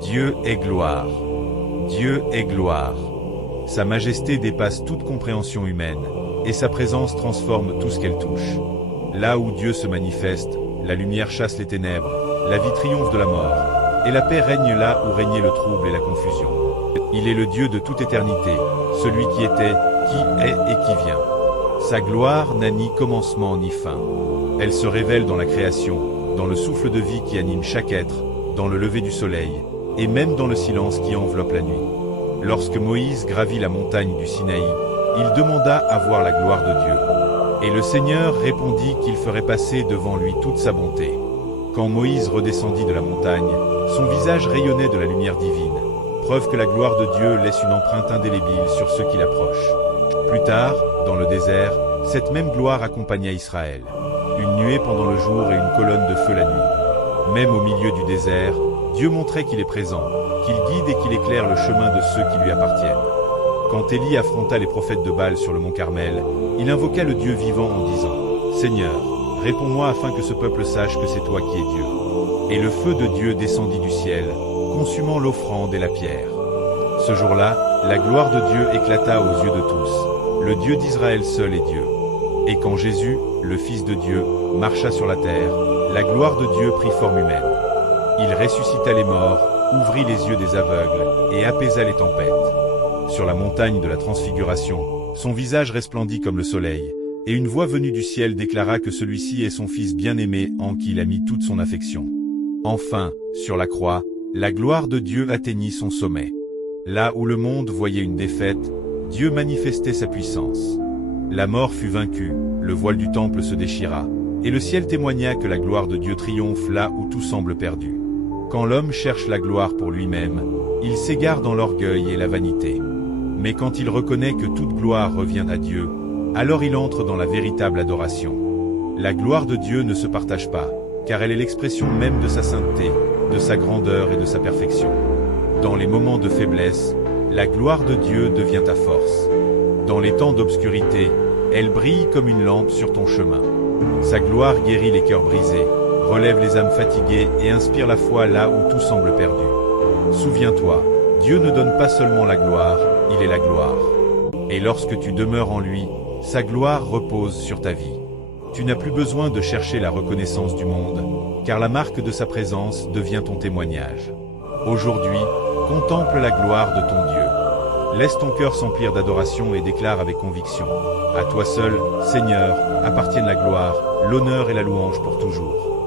Dieu est gloire. Dieu est gloire. Sa majesté dépasse toute compréhension humaine, et sa présence transforme tout ce qu'elle touche. Là où Dieu se manifeste, la lumière chasse les ténèbres, la vie triomphe de la mort, et la paix règne là où régnait le trouble et la confusion. Il est le Dieu de toute éternité, celui qui était, qui est et qui vient. Sa gloire n'a ni commencement ni fin. Elle se révèle dans la création, dans le souffle de vie qui anime chaque être, dans le lever du soleil, et même dans le silence qui enveloppe la nuit. Lorsque Moïse gravit la montagne du Sinaï, il demanda à voir la gloire de Dieu. Et le Seigneur répondit qu'il ferait passer devant lui toute sa bonté. Quand Moïse redescendit de la montagne, son visage rayonnait de la lumière divine, preuve que la gloire de Dieu laisse une empreinte indélébile sur ceux qui l'approchent. Plus tard, dans le désert, cette même gloire accompagna Israël. Une nuée pendant le jour et une colonne de feu la nuit. Même au milieu du désert, Dieu montrait qu'il est présent, qu'il guide et qu'il éclaire le chemin de ceux qui lui appartiennent. Quand Élie affronta les prophètes de Baal sur le mont Carmel, il invoqua le Dieu vivant en disant « Seigneur, réponds-moi afin que ce peuple sache que c'est toi qui es Dieu. » Et le feu de Dieu descendit du ciel, consumant l'offrande et la pierre. Ce jour-là, la gloire de Dieu éclata aux yeux de tous. Le Dieu d'Israël seul est Dieu. Et quand Jésus, le Fils de Dieu, marcha sur la terre, la gloire de Dieu prit forme humaine. Il ressuscita les morts, ouvrit les yeux des aveugles, et apaisa les tempêtes. Sur la montagne de la Transfiguration, son visage resplendit comme le soleil, et une voix venue du ciel déclara que celui-ci est son Fils bien-aimé en qui il a mis toute son affection. Enfin, sur la croix, la gloire de Dieu atteignit son sommet. Là où le monde voyait une défaite, Dieu manifestait sa puissance. La mort fut vaincue, le voile du temple se déchira, et le ciel témoigna que la gloire de Dieu triomphe là où tout semble perdu. Quand l'homme cherche la gloire pour lui-même, il s'égare dans l'orgueil et la vanité. Mais quand il reconnaît que toute gloire revient à Dieu, alors il entre dans la véritable adoration. La gloire de Dieu ne se partage pas, car elle est l'expression même de sa sainteté, de sa grandeur et de sa perfection. Dans les moments de faiblesse, la gloire de Dieu devient ta force. Dans les temps d'obscurité, elle brille comme une lampe sur ton chemin. Sa gloire guérit les cœurs brisés, relève les âmes fatiguées et inspire la foi là où tout semble perdu. Souviens-toi, Dieu ne donne pas seulement la gloire, il est la gloire. Et lorsque tu demeures en lui, sa gloire repose sur ta vie. Tu n'as plus besoin de chercher la reconnaissance du monde, car la marque de sa présence devient ton témoignage. Aujourd'hui, contemple la gloire de ton Dieu. Laisse ton cœur s'emplir d'adoration et déclare avec conviction. À toi seul, Seigneur, appartiennent la gloire, l'honneur et la louange pour toujours.